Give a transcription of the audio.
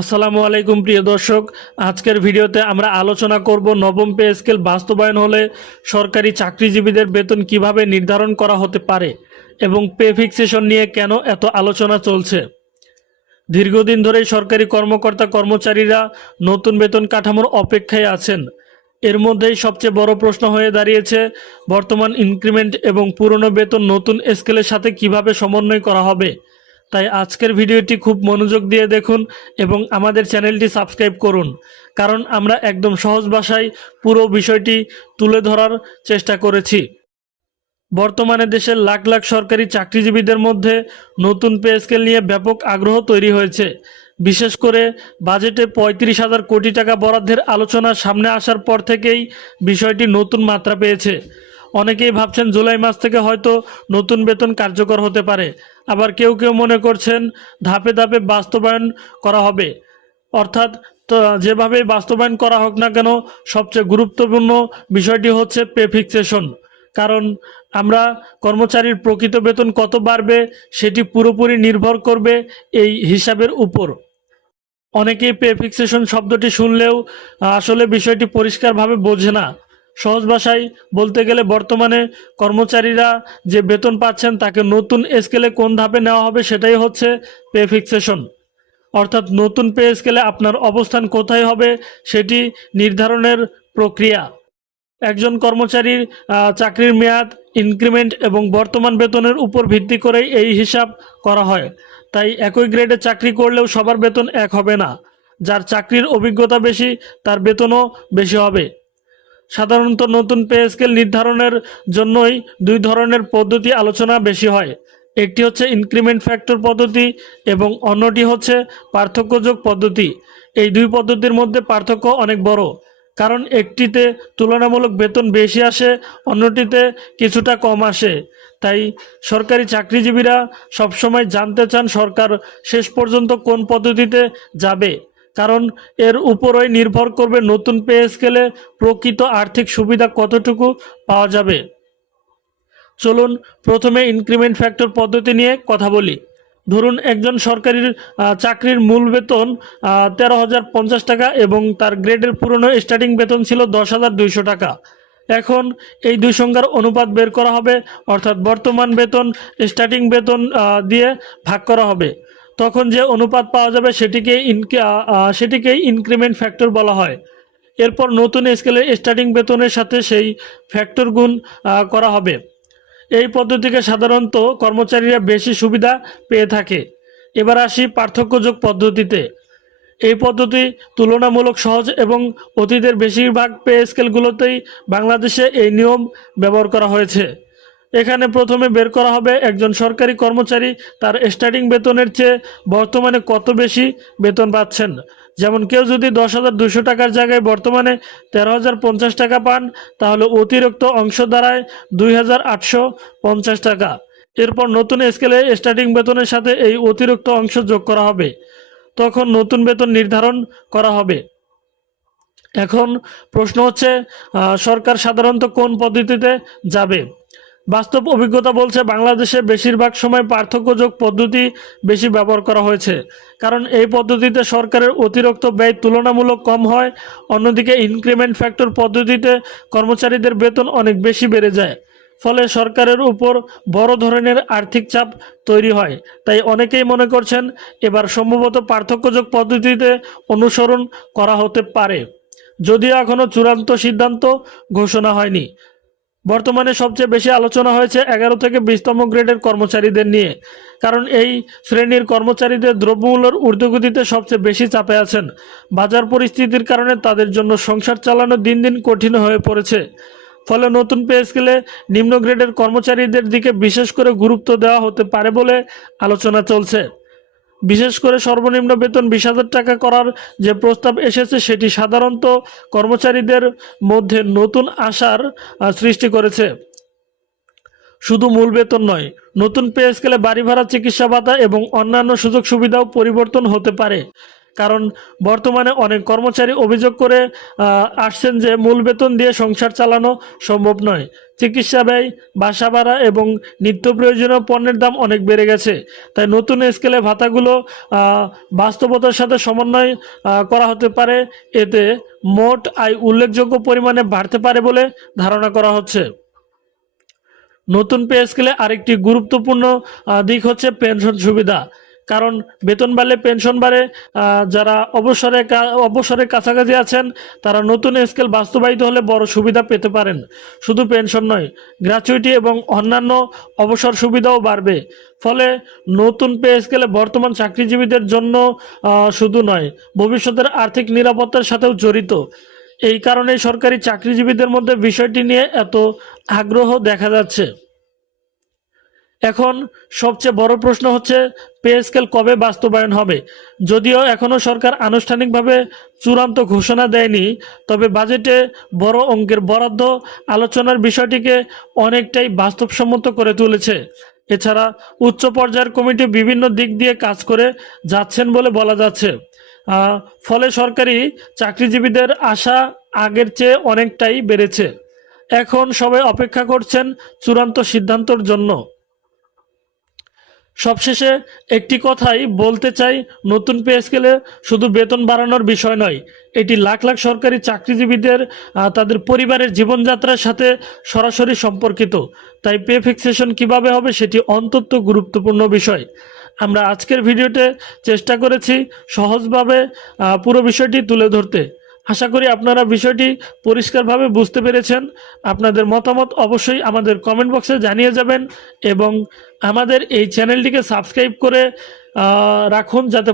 আসসালামু আলাইকুম প্রিয় দর্শক, আজকের ভিডিওতে আমরা আলোচনা করব নবম পে স্কেল বাস্তবায়ন হলে সরকারি চাকরিজীবীদের বেতন কিভাবে নির্ধারণ করা হতে পারে এবং পে ফিক্সেশন নিয়ে কেন এত আলোচনা চলছে। দীর্ঘদিন ধরেই সরকারি কর্মকর্তা কর্মচারীরা নতুন বেতন কাঠামোর অপেক্ষায় আছেন। এর মধ্যেই সবচেয়ে বড় প্রশ্ন হয়ে দাঁড়িয়েছে বর্তমান ইনক্রিমেন্ট এবং পুরনো বেতন নতুন স্কেলের সাথে কিভাবে সমন্বয় করা হবে। তাই আজকের ভিডিওটি খুব মনোযোগ দিয়ে দেখুন এবং আমাদের চ্যানেলটি সাবস্ক্রাইব করুন, কারণ আমরা একদম সহজ ভাষায় পুরো বিষয়টি তুলে ধরার চেষ্টা করেছি। বর্তমানে দেশের লাখ লাখ সরকারি চাকরিজীবীদের মধ্যে নতুন পে স্কেল নিয়ে ব্যাপক আগ্রহ তৈরি হয়েছে। বিশেষ করে বাজেটে ৩৫,০০০ কোটি টাকা বরাদ্দের আলোচনা সামনে আসার পর থেকেই বিষয়টি নতুন মাত্রা পেয়েছে। অনেকেই ভাবছেন জুলাই মাস থেকে হয়তো নতুন বেতন কার্যকর হতে পারে, আবার কেউ কেউ মনে করছেন ধাপে ধাপে বাস্তবায়ন করা হবে। অর্থাৎ যেভাবে বাস্তবায়ন করা হোক না কেন, সবচেয়ে গুরুত্বপূর্ণ বিষয়টি হচ্ছে পে ফিক্সেশন। কারণ আমরা কর্মচারীর প্রকৃত বেতন কত বাড়বে সেটি পুরোপুরি নির্ভর করবে এই হিসাবের উপর। অনেকেই পে ফিক্সেশন শব্দটি শুনলেও আসলে বিষয়টি পরিষ্কারভাবে বোঝে না। সহজ ভাষায় বলতে গেলে বর্তমানে কর্মচারীরা যে বেতন পাচ্ছেন তাকে নতুন স্কেলে কোন ধাপে নেওয়া হবে সেটাই হচ্ছে পে ফিক্সেশন। অর্থাৎ নতুন পে স্কেলে আপনার অবস্থান কোথায় হবে সেটি নির্ধারণের প্রক্রিয়া। একজন কর্মচারীর চাকরির মেয়াদ, ইনক্রিমেন্ট এবং বর্তমান বেতনের উপর ভিত্তি করেই এই হিসাব করা হয়। তাই একই গ্রেডে চাকরি করলেও সবার বেতন এক হবে না। যার চাকরির অভিজ্ঞতা বেশি তার বেতনও বেশি হবে। সাধারণত নতুন পে স্কেল নির্ধারণের জন্যই দুই ধরনের পদ্ধতি আলোচনা বেশি হয়। একটি হচ্ছে ইনক্রিমেন্ট ফ্যাক্টর পদ্ধতি এবং অন্যটি হচ্ছে পার্থক্যযোগ পদ্ধতি। এই দুই পদ্ধতির মধ্যে পার্থক্য অনেক বড়, কারণ একটিতে তুলনামূলক বেতন বেশি আসে, অন্যটিতে কিছুটা কম আসে। তাই সরকারি চাকরিজীবীরা সবসময় জানতে চান সরকার শেষ পর্যন্ত কোন পদ্ধতিতে যাবে, কারণ এর উপরই নির্ভর করবে নতুন পে স্কেলে প্রকৃত আর্থিক সুবিধা কতটুকু পাওয়া যাবে। চলুন প্রথমে ইনক্রিমেন্ট ফ্যাক্টর পদ্ধতি নিয়ে কথা বলি। ধরুন একজন সরকারি চাকরির মূল বেতন ১৩,০৫০ টাকা এবং তার গ্রেডের পুরনো স্টার্টিং বেতন ছিল ১০,২০০ টাকা। এখন এই দুই সংখ্যার অনুপাত বের করা হবে, অর্থাৎ বর্তমান বেতন স্টার্টিং বেতন দিয়ে ভাগ করা হবে। তখন যে অনুপাত পাওয়া যাবে সেটিকেই ইনক্রিমেন্ট ফ্যাক্টর বলা হয়। এরপর নতুন স্কেলে স্টার্টিং বেতনের সাথে সেই ফ্যাক্টর গুণ করা হবে। এই পদ্ধতিকে সাধারণত কর্মচারীরা বেশি সুবিধা পেয়ে থাকে। এবার আসি পার্থক্যযোগ পদ্ধতিতে। এই পদ্ধতি তুলনামূলক সহজ এবং অতীতের বেশিরভাগ পে স্কেলগুলোতেই বাংলাদেশে এই নিয়ম ব্যবহার করা হয়েছে। এখানে প্রথমে বের করা হবে একজন সরকারি কর্মচারী তার স্টার্টিং বেতনের চেয়ে বর্তমানে কত বেশি বেতন পাচ্ছেন। যেমন কেউ যদি ১০,২০০ টাকার জায়গায় বর্তমানে ১৩,০৫০ টাকা পান, তাহলে অতিরিক্ত অংশ দাঁড়ায় ২,৮৫০ টাকা। এরপর নতুন স্কেলে স্টার্টিং বেতনের সাথে এই অতিরিক্ত অংশ যোগ করা হবে, তখন নতুন বেতন নির্ধারণ করা হবে। এখন প্রশ্ন হচ্ছে সরকার সাধারণত কোন পদ্ধতিতে যাবে। বাস্তব অভিজ্ঞতা বলছে বাংলাদেশে বেশিরভাগ সময় পার্থক্যযোগ পদ্ধতি বেশি ব্যবহার করা হয়েছে, কারণ এই পদ্ধতিতে সরকারের অতিরিক্ত ব্যয় তুলনামূলক কম হয়। অন্যদিকে ইনক্রিমেন্ট ফ্যাক্টর পদ্ধতিতে কর্মচারীদের বেতন অনেক বেশি বেড়ে যায়, ফলে সরকারের উপর বড় ধরনের আর্থিক চাপ তৈরি হয়। তাই অনেকেই মনে করছেন এবার সম্ভবত পার্থক্যযোগ পদ্ধতিতে অনুসরণ করা হতে পারে, যদিও এখনও চূড়ান্ত সিদ্ধান্ত ঘোষণা হয়নি। বর্তমানে সবচেয়ে বেশি আলোচনা হয়েছে 11 থেকে 20তম গ্রেডের কর্মচারীদের নিয়ে, কারণ এই শ্রেণীর কর্মচারীদের দ্রব্যমূল্যের ঊর্ধ্বগতিতে সবচেয়ে বেশি চাপে আছেন। বাজার পরিস্থিতির কারণে তাদের জন্য সংসার চালানো দিন দিন কঠিন হয়ে পড়েছে। ফলে নতুন পে স্কেলে নিম্ন গ্রেডের কর্মচারীদের দিকে বিশেষ করে গুরুত্ব দেওয়া হতে পারে বলে আলোচনা চলছে। বিশেষ করে সর্বনিম্ন বেতন 20,000 টাকা করার যে প্রস্তাব এসেছে সেটি সাধারণত কর্মচারীদের মধ্যে নতুন আশার সৃষ্টি করেছে। শুধু মূল বেতন নয়, নতুন পে স্কেলে বাড়ি ভাড়া, চিকিৎসা ভাতা এবং অন্যান্য সুযোগ সুবিধাও পরিবর্তন হতে পারে। কারণ বর্তমানে অনেক কর্মচারী অভিযোগ করে আসছেন যে মূল বেতন দিয়ে সংসার চালানো সম্ভব নয়। চিকিৎসা ব্যয়, বাসা ভাড়া এবং নিত্য প্রয়োজনীয় পণ্যের দাম অনেক বেড়ে গেছে। তাই নতুন স্কেলে ভাতাগুলো বাস্তবতার সাথে সমন্বয় করা হতে পারে। এতে মোট আয় উল্লেখযোগ্য পরিমাণে বাড়তে পারে বলে ধারণা করা হচ্ছে। নতুন পে স্কেলে আরেকটি গুরুত্বপূর্ণ দিক হচ্ছে পেনশন সুবিধা। কারণ বেতন বাড়লে পেনশন বাড়ে। যারা অবসরের কাছাকাছি আছেন তারা নতুন স্কেল বাস্তবায়িত হলে বড় সুবিধা পেতে পারেন। শুধু পেনশন নয়, গ্র্যাচুইটি এবং অন্যান্য অবসর সুবিধাও বাড়বে। ফলে নতুন পে স্কেলে বর্তমান চাকরিজীবীদের জন্য শুধু নয়, ভবিষ্যতের আর্থিক নিরাপত্তার সাথেও জড়িত। এই কারণেই সরকারি চাকরিজীবীদের মধ্যে বিষয়টি নিয়ে এত আগ্রহ দেখা যাচ্ছে। এখন সবচেয়ে বড় প্রশ্ন হচ্ছে পে স্কেল কবে বাস্তবায়ন হবে। যদিও এখনো সরকার আনুষ্ঠানিকভাবে চূড়ান্ত ঘোষণা দেয়নি, তবে বাজেটে বড় অঙ্কের বরাদ্দ আলোচনার বিষয়টিকে অনেকটাই বাস্তবসম্মত করে তুলেছে। এছাড়া উচ্চ পর্যায়ের কমিটি বিভিন্ন দিক দিয়ে কাজ করে যাচ্ছেন বলে বলা যাচ্ছে। ফলে সরকারি চাকরিজীবীদের আশা আগের চেয়ে অনেকটাই বেড়েছে। এখন সবাই অপেক্ষা করছেন চূড়ান্ত সিদ্ধান্তের জন্য। সবশেষে একটি কথাই বলতে চাই, নতুন পে স্কেলে শুধু বেতন বাড়ানোর বিষয় নয়, এটি লাখ লাখ সরকারি চাকরিজীবীদের তাদের পরিবারের জীবনযাত্রার সাথে সরাসরি সম্পর্কিত। তাই পে ফিক্সেশন কিভাবে হবে সেটি অত্যন্ত গুরুত্বপূর্ণ বিষয়। আমরা আজকের ভিডিওতে চেষ্টা করেছি সহজভাবে পুরো বিষয়টি তুলে ধরতে। আশা করি আপনারা বিষয়টি পরিষ্কারভাবে বুঝতে পেরেছেন। আপনাদের মতামত অবশ্যই আমাদের কমেন্ট বক্সে জানিয়ে যাবেন এবং আমাদের এই চ্যানেলটিকে সাবস্ক্রাইব করে রাখুন, যাতে